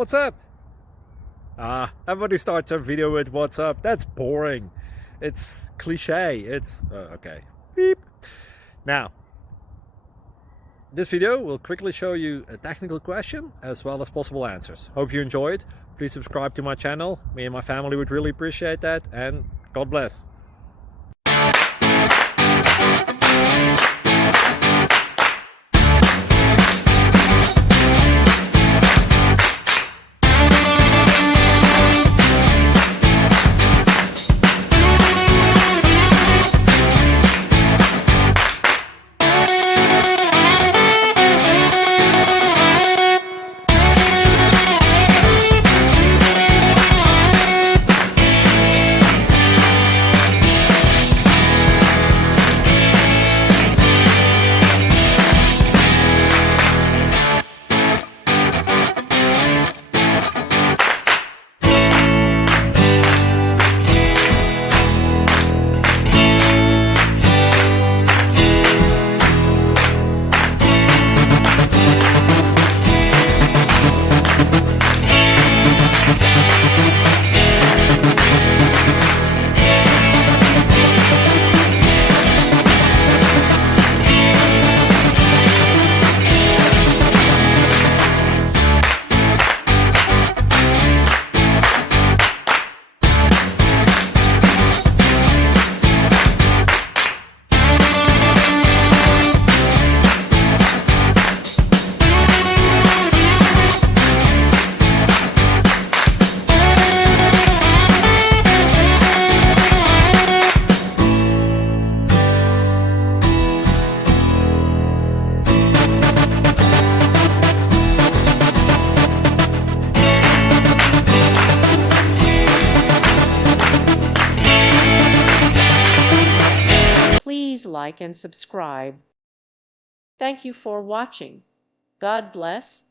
What's up? Everybody starts their video with what's up. That's boring. It's cliche. It's okay. Beep. Now, this video will quickly show you a technical question as well as possible answers. Hope you enjoyed. Please subscribe to my channel. Me and my family would really appreciate that, and God bless. Please like and subscribe. Thank you for watching. God bless.